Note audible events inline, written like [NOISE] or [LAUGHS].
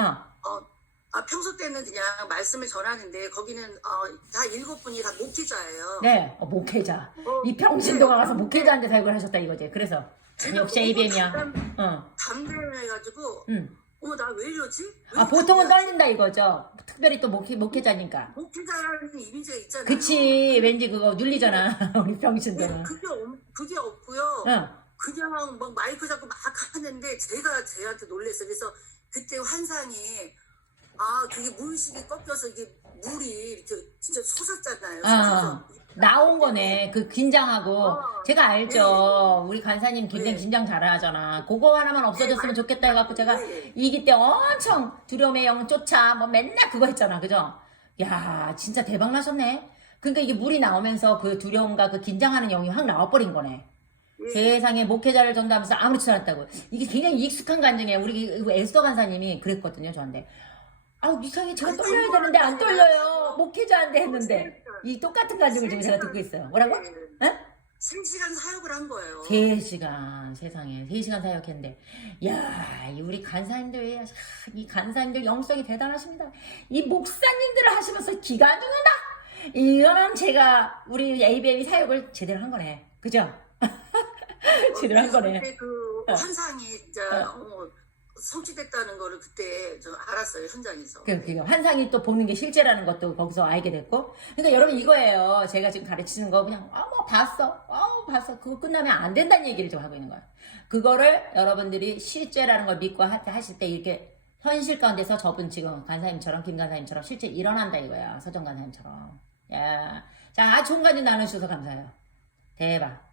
어. 어, 아, 평소 때는 그냥 말씀을 전하는데 거기는 어, 다 일곱 분이 다 목회자예요. 네, 어, 목회자. 어, 이 평신도가 가서 목회자한테 사역을 하셨다 이거지. 그래서 역시 ABM이야. 어, 담대해가지고 음. 어머 나 왜 이러지? 왜 아 보통은 담대하지? 떨린다 이거죠. 특별히 또 목회 목회자니까. 목회자라는 이미지가 있잖아요. 그치, 왠지 그거 눌리잖아. [LAUGHS] 우리 네, 평신도는. 그게 없, 그게 없고요. 응. 그냥 막 마이크 잡고 막 하는데 제가 쟤한테 놀랬어요. 그래서 그때 환상이 아 그게 물식이 꺾여서 이게 물이 이렇게 진짜 솟았잖아요. 아, 솟아서. 나온 거네. 그 긴장하고. 어. 제가 알죠. 우리 간사님 굉장히 네. 긴장 잘하잖아. 그거 하나만 없어졌으면 좋겠다 해갖고 제가 네. 이기 때 엄청 두려움의 영 쫓아 뭐 맨날 그거 했잖아. 그죠? 야, 진짜 대박 나셨네. 그러니까 이게 물이 나오면서 그 두려움과 그 긴장하는 영이 확 나와버린 거네. 예. 세상에 목회자를 전도하면서 아무렇지도 않았다고. 이게 굉장히 익숙한 감정이에요. 우리 그 에스더 간사님이 그랬거든요, 저한테. 아우, 이상해. 제가 떨려야 되는데 안 떨려요. 목회자한테 했는데. 이 똑같은 감정을 지금 제가 듣고 있어요. 뭐라고? 네. 응? 3시간 사역을 한 거예요. 3시간 세상에 3시간 사역했는데 야, 이 우리 간사님들 야, 이 간사님들 영성이 대단하십니다. 이 목사님들을 하시면서 기가 안 죽는다. 이거는 제가 우리 ABM이 사역을 제대로 한 거네. 그죠? 제대로 한 거네. 그때 그 어. 환상이 진짜 어, 성취됐다는 거를 그때 저 알았어요 현장에서. 그, 그 환상이 또 보는 게 실제라는 것도 거기서 알게 됐고. 그러니까 여러분 이거예요. 제가 지금 가르치는 거 그냥 아뭐 봤어, 아 봤어. 그거 끝나면 안 된다는 얘기를 좀 하고 있는 거예요. 그거를 여러분들이 실제라는 걸 믿고 하, 하실 때 이렇게 현실 가운데서 저분 지금 간사님처럼 김 간사님처럼 실제 일어난다 이거야. 서정 간사님처럼. 야, 자, 아, 좋은 간증 나눠주셔서 감사해요. 대박.